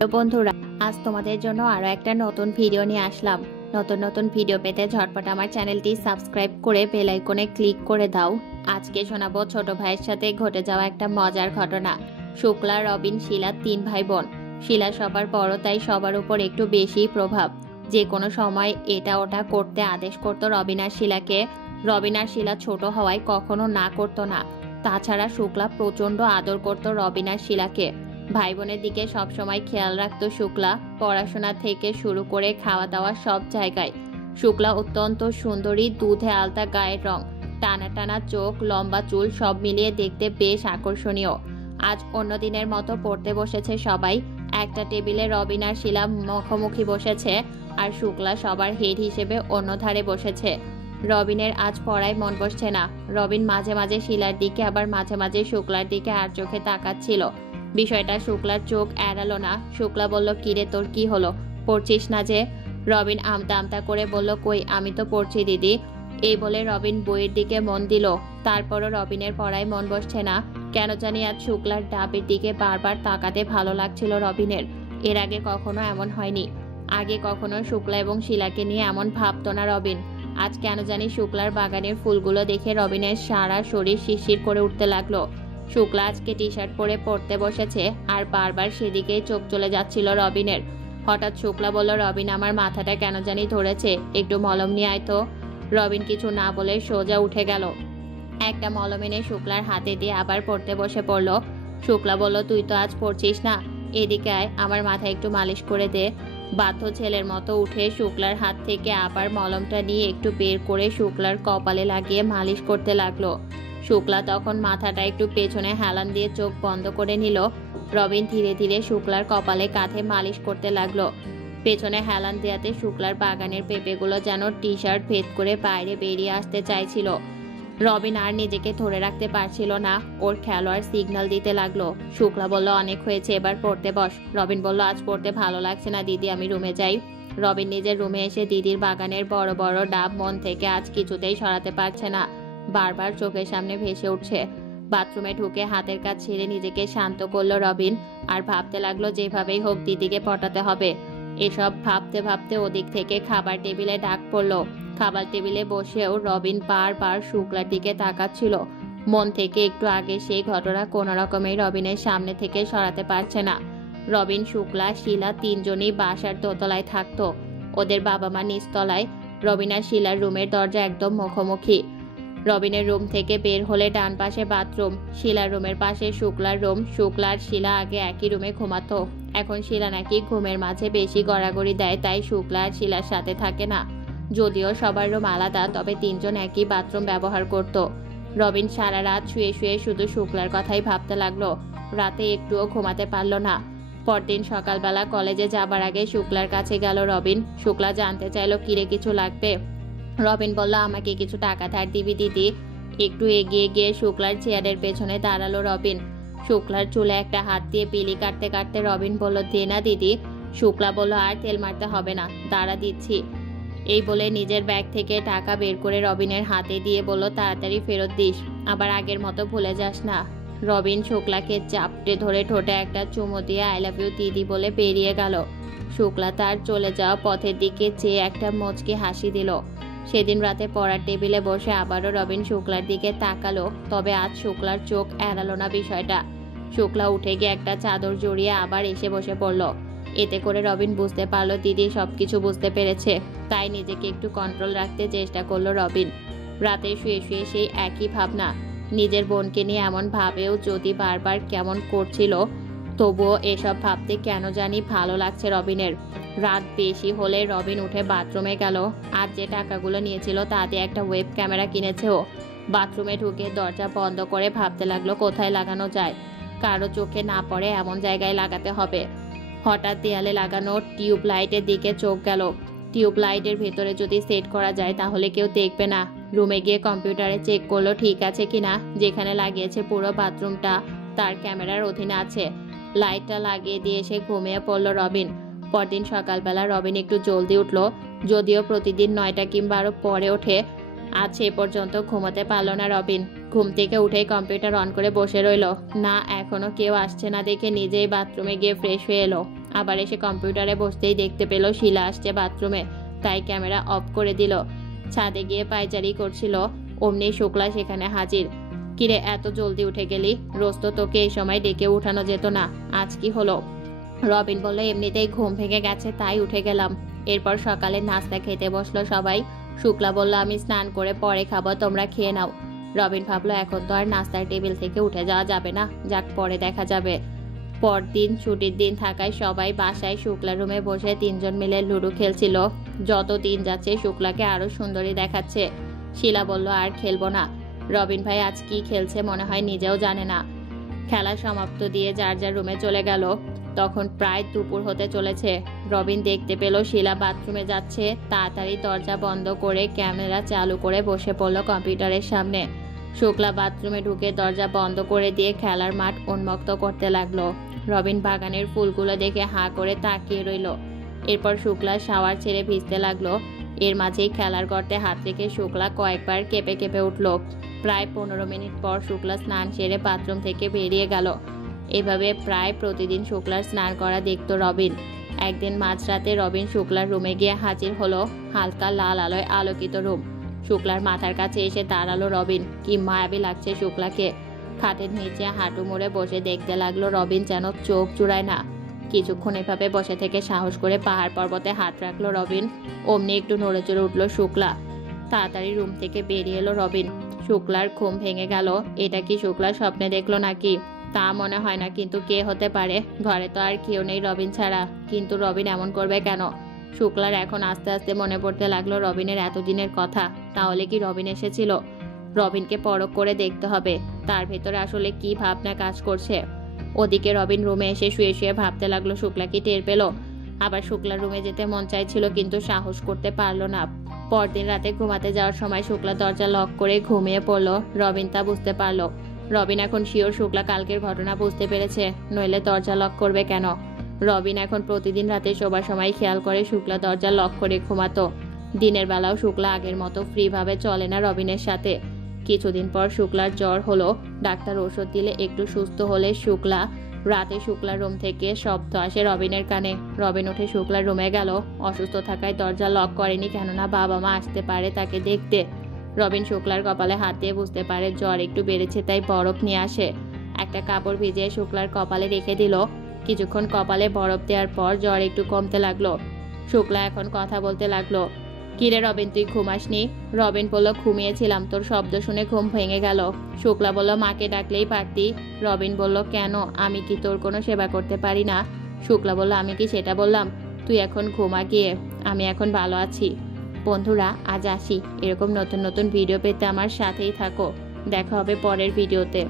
তো বন্ধুরা, আজ তোমাদের জন্য আরো একটা নতুন ভিডিও নিয়ে আসলাম। নতুন নতুন ভিডিও পেতে ঝটপট আমার চ্যানেলটি সাবস্ক্রাইব করে বেল আইকনে ক্লিক করে দাও। আজকে শোনাবো ছোট ভাইয়ের সাথে ঘটে যাওয়া একটা মজার ঘটনা। শুক্লা, রবিন, শিলা 3 ভাই বোন। শিলা সবার বড়, তাই সবার উপর একটু বেশি প্রভাব। যে কোনো সময় এটা ওটা করতে আদেশ করতো রবিন আর শিলাকে। রবিন আর শিলা ছোট হওয়ায় কখনো না করতো না। তাছাড়া শুক্লা প্রচন্ড আদর করতো রবিন আর শিলাকে। ভাই বোনের দিকে সবসময় খেয়াল রাখতো শুক্লা, পড়াশোনা থেকে শুরু করে খাওয়া দাওয়া সব জায়গায়। শুক্লা অত্যন্ত সুন্দরী, দুধে আলতা গায়ের রং, টানা টানা চোখ, লম্বা চুল, সব মিলিয়ে দেখতে বেশ আকর্ষণীয়। আজ অন্য দিনের মতো পড়তে বসেছে সবাই। একটা টেবিলে রবিন আর শিলা মুখোমুখি বসেছে, আর শুক্লা সবার হেড হিসেবে অন্য ধারে বসেছে। রবিনের আজ পড়ায় মন বসছে না। রবিন মাঝে মাঝে শিলার দিকে, আবার মাঝে মাঝে শুক্লার দিকে আর চোখে তাকাচ্ছিল। বিষয়টা শুক্লার চোখ এড়ালো না। শুক্লা বলল, কিরে তোর কি হলো, পড়ছিস না যে? রবিন আমতা আমতা করে বলল, কই আমি তো পড়ছি দিদি। এই বলে রবিন বইয়ের দিকে মন দিল। তারপরও রবিনের পড়ায় মন বসছে না। কেন জানি আজ শুক্লার ডাবের দিকে বারবার তাকাতে ভালো লাগছিল রবিনের। এর আগে কখনো এমন হয়নি। আগে কখনো শুক্লা এবং শিলাকে নিয়ে এমন ভাবতো না রবিন। আজ কেন জানি শুক্লার বাগানের ফুলগুলো দেখে রবিনের সারা শরীর শিরশির করে উঠতে লাগলো। শুক্লা আজকে টি শার্ট পরে পড়তে বসেছে, আর বারবার সেদিকেই চোখ চলে যাচ্ছিল রবিনের। হঠাৎ শুক্লা বলল, রবিন আমার মাথাটা কেন জানি ধরেছে, একটু মলম নিয়ে আয় তো। রবিন কিছু না বলে সোজা উঠে গেল। একটা মলম এনে শুক্লার হাতে দিয়ে আবার পড়তে বসে পড়ল। শুক্লা বলল, তুই তো আজ পড়ছিস না, এদিকে আয়, আমার মাথায় একটু মালিশ করে দে। বাধ্য ছেলের মতো উঠে শুক্লার হাত থেকে আবার মলমটা নিয়ে একটু বের করে শুক্লার কপালে লাগিয়ে মালিশ করতে লাগলো। শুক্লা তখন মাথাটা একটু পেছনে হেলান দিয়ে চোখ বন্ধ করে নিল। রবিন ধীরে ধীরে শুক্লার কপালে কাঁধে মালিশ করতে লাগলো। পেছনে হেলান দেওয়াতে শুক্লার বাগানের পেঁপেগুলো যেন টি শার্ট ভেদ করে বাইরে বেরিয়ে আসতে চাইছিল। রবিন আর নিজেকে ধরে রাখতে পারছিল না, ওর খেলোয়াড় সিগন্যাল দিতে লাগলো। শুক্লা বলল, অনেক হয়েছে, এবার পড়তে বস। রবিন বলল, আজ পড়তে ভালো লাগছে না দিদি, আমি রুমে যাই। রবিন নিজের রুমে এসে দিদির বাগানের বড় বড় ডাব মন থেকে আজ কিছুতেই সরাতে পারছে না। বারবার চোখের সামনে ভেসে উঠছে। বাথরুমে ঢুকে হাতের কাজ ছেড়ে নিজেকে শান্ত করলো রবিন, আর ভাবতে লাগলো যেভাবেই হোক দিদিকে পটাতে হবে। এসব ভাবতে ভাবতে ওদিক থেকে খাবার টেবিলে ডাক পড়লো। খাবার টেবিলে বসেও রবিন বারবার শুক্লার দিকে তাকাচ্ছিল। মন থেকে একটু আগে সেই ঘটনা কোনো রকমে রবিনের সামনে থেকে সরাতে পারছে না। রবিন, শুক্লা, শিলা 3 জনই বাসার দোতলায় থাকতো। ওদের বাবা মা নিচতলায়। রবিন আর শিলার রুমের দরজা একদম মুখোমুখি। রবিনের রুম থেকে বের হলে ডান পাশে বাথরুম, শিলার রুমের পাশে শুক্লার রুম। শুক্লা আর শিলা আগে একই রুমে ঘুমাতো, এখন শিলা নাকি ঘুমের মাঝে বেশি গড়াগড়ি দেয়, তাই শুক্লা আর শিলার সাথে থাকে না। যদিও সবার রুম আলাদা, তবে 3 জন একই বাথরুম ব্যবহার করত। রবিন সারা রাত শুয়ে শুয়ে শুধু শুক্লার কথাই ভাবতে লাগলো। রাতে একটুও ঘুমাতে পারল না। পরদিন সকালবেলা কলেজে যাবার আগে শুক্লার কাছে গেল রবিন। শুক্লা জানতে চাইলো, কিরে কিছু লাগবে? রবিন বলল, আমাকে কিছু টাকা ধার দিবি দিদি? একটু এগিয়ে গিয়ে শুক্লার চেয়ারের পেছনে দাঁড়ালো রবিন। শুক্লার চুলে একটা হাত দিয়ে বিলি কাটতে কাটতে রবিন বলল, দে না দিদি। শুক্লা বলল, আর তেল মারতে হবে না, দাঁড়া দিচ্ছি। এই বলে নিজের ব্যাগ থেকে টাকা বের করে রবিনের হাতে দিয়ে বলল, তাড়াতাড়ি ফেরত দিস, আবার আগের মতো ভুলে যাস না। রবিন শুক্লাকে চাপটে ধরে ঠোঁটে একটা চুমু দিয়ে আই লাভ ইউ দিদি বলে বেরিয়ে গেল। শুক্লা তার চলে যাওয়া পথের দিকে চেয়ে একটা মুচকি হাসি দিল। সেদিন রাতে পড়ার টেবিলে বসে আবারও রবিন শুক্লার দিকে তাকালো, তবে আজ শুক্লার চোখ এড়ালো না বিষয়টা। শুক্লা উঠে গিয়ে একটা চাদর জড়িয়ে আবার এসে বসে পড়ল। এতে করে রবিন বুঝতে পারলো দিদি সবকিছু বুঝতে পেরেছে, তাই নিজেকে একটু কন্ট্রোল রাখতে চেষ্টা করলো রবিন। রাতে শুয়ে শুয়ে সেই একই ভাবনা। নিজের বোনকে নিয়ে এমন ভাবেও যদি বারবার কেমন করছিল, তবুও এসব ভাবতে কেন জানি ভালো লাগছে রবিনের। রাত বেশি হলে রবিন উঠে বাথরুমে গেল। আজ যে টাকাগুলো নিয়েছিল তা দিয়ে একটা ওয়েব ক্যামেরা কিনেছে ও। বাথরুমে ঢুকে দরজা বন্ধ করে ভাবতে লাগলো কোথায় লাগানো যায়, কারো চোখে না পড়ে এমন জায়গায় লাগাতে হবে। হঠাৎ দেয়ালে লাগানো টিউব লাইটের দিকে চোখ গেল। টিউব লাইটের ভেতরে যদি সেট করা যায় তাহলে কেউ দেখবে না। রুমে গিয়ে কম্পিউটারে চেক করলো ঠিক আছে কিনা, যেখানে লাগিয়েছে পুরো বাথরুমটা তার ক্যামেরার অধীনে আছে। লাইটটা লাগিয়ে দিয়ে এসে ঘুমিয়ে পড়ল রবিন। পরদিন সকালবেলা রবিন একটু জলদি উঠল, যদিও প্রতিদিন 9টা কিংবা আরো পরে ওঠে। আজ সে পর্যন্ত ঘুমাতে পারল না রবিন। ঘুম থেকে উঠেই কম্পিউটার অন করে বসে রইল। না, এখনো কেউ আসছে না দেখে নিজেই বাথরুমে গিয়ে ফ্রেশ হয়ে এলো। আবার এসে কম্পিউটারে বসতেই দেখতে পেল শিলা আসছে বাথরুমে, তাই ক্যামেরা অফ করে দিল। ছাদে গিয়ে পায়চারি করছিল, অমনি শুক্লা সেখানে হাজির। কিরে, এত জলদি উঠে গেলি? রোজ তো তোকে এই সময় ডেকে উঠানো যেত না, আজ কি হলো? রবিন বলল, এমনিতেই ঘুম ভেঙে গেছে তাই উঠে গেলাম। এরপর সকালে নাস্তা খেতে বসলো সবাই। শুক্লা বলল, আমি স্নান করে পরে খাবো, তোমরা খেয়ে নাও। রবিন ভাবলো এখন তো আর নাস্তার টেবিল থেকে উঠে যাওয়া যাবে না, যাক পরে দেখা যাবে। পরদিন ছুটির দিন থাকায় সবাই বাসায় শুক্লা রুমে বসে তিনজন মিলে লুডো খেলছিল। যত দিন যাচ্ছে শুক্লাকে আরো সুন্দরী দেখাচ্ছে। শিলা বলল, আর খেলবো না। রবিন ভাই আজ কি খেলছে মনে হয় নিজেও জানে না। খেলা সমাপ্ত দিয়ে যার যার রুমে চলে গেল। তখন প্রায় দুপুর হতে চলেছে। রবিন দেখতে পেল শিলা বাথরুমে যাচ্ছে, তাড়াতাড়ি দরজা বন্ধ করে ক্যামেরা চালু করে বসে পড়ল কম্পিউটারের সামনে। শুক্লা বাথরুমে ঢুকে দরজা বন্ধ করে দিয়ে খেলার মাঠ উন্মুক্ত করতে লাগলো। রবিন বাগানের ফুলগুলো দেখে হাঁ করে তাকিয়ে রইল। এরপর শুক্লা শাওয়ার ছেড়ে ভিজতে লাগলো। এর মাঝেই খেলার গর্তে হাত রেখে শুক্লা কয়েকবার কেঁপে কেঁপে উঠল। প্রায় 15 মিনিট পর শুক্লা স্নান সেরে বাথরুম থেকে বেরিয়ে গেল। এভাবে প্রায় প্রতিদিন শুক্লার স্নান করা দেখত রবিন। একদিন মাঝরাতে রবিন শুক্লার রুমে গিয়ে হাজির হলো। হালকা লাল আলোয় আলোকিত রুম। শুক্লার মাথার কাছে এসে দাঁড়ালো রবিন। কি মায়াবী লাগছে শুক্লাকে। খাটের নিচে হাঁটু মুড়ে বসে দেখতে লাগলো রবিন, যেন চোখ জুড়ায় না। কিছুক্ষণ এভাবে বসে থেকে সাহস করে পাহাড় পর্বতে হাত রাখলো রবিন। অমনি একটু নড়ে চড়ে উঠলো শুক্লা। তাড়াতাড়ি রুম থেকে বেরিয়ে এলো রবিন। শুক্লার ঘুম ভেঙে গেল। এটা কি শুক্লার স্বপ্নে দেখলো নাকি? তা মনে হয় না, কিন্তু কে হতে পারে? ঘরে তো আর কেউ নেই রবিন ছাড়া, কিন্তু রবিন এমন করবে কেন? শুক্লার এখন আস্তে আস্তে মনে পড়তে লাগলো রবিনের এতদিনের কথা। তাহলে কি রবিন এসেছিল? রবিনকে পরখ করে দেখতে হবে, তার ভেতরে আসলে কি ভাবনা কাজ করছে। ওদিকে রবিন রুমে এসে শুয়ে শুয়ে ভাবতে লাগলো শুক্লা কি টের পেল? আবার শুক্লার রুমে যেতে মন চাইছিল, কিন্তু সাহস করতে পারলো না। পরদিন রাতে ঘুমাতে যাওয়ার সময় শুক্লা দরজা লক করে ঘুমিয়ে পড়লো। রবিন তা বুঝতে পারলো। রবিন এখন শিওর শুক্লা কালকের ঘটনা বুঝতে পেরেছে, নইলে দরজা লক করবে কেন? রবিন এখন প্রতিদিন রাতে শোবার সময় খেয়াল করে শুক্লা দরজা লক করে ঘুমাতো। দিনের বেলাও শুক্লা আগের মতো ফ্রিভাবে চলে না রবিনের সাথে। কিছুদিন পর শুক্লার জ্বর হলো। ডাক্তার ওষুধ দিলে একটু সুস্থ হলে রাতে শুক্লার রুম থেকে শব্দ আসে রবিনের কানে। রবিন উঠে শুক্লার রুমে গেল। অসুস্থ থাকায় দরজা লক করেনি, কেননা বাবা মা আসতে পারে তাকে দেখতে। রবিন শুক্লার কপালে হাত দিয়ে বুঝতে পারে জ্বর একটু বেড়েছে, তাই বরফ নিয়ে আসে। একটা কাপড় ভিজিয়ে শুক্লার কপালে রেখে দিল। কিছুক্ষণ কপালে বরফ দেওয়ার পর জ্বর একটু কমতে লাগলো। শুক্লা এখন কথা বলতে লাগলো। কিরে রবিন, তুই ঘুমাসনি? রবিন বলল, ঘুমিয়েছিলাম, তোর শব্দ শুনে ঘুম ভেঙে গেল। শুক্লা বলল, মাকে ডাকলেই পারতি। রবিন বলল, কেন, আমি কি তোর কোনো সেবা করতে পারি না? শুক্লা বলল, আমি কি সেটা বললাম? তুই এখন ঘুমা গিয়ে, আমি এখন ভালো আছি। বন্ধুরা, আজ আসি। এরকম নতুন নতুন ভিডিও পেতে আমার সাথেই থাকো। দেখা হবে পরের ভিডিওতে।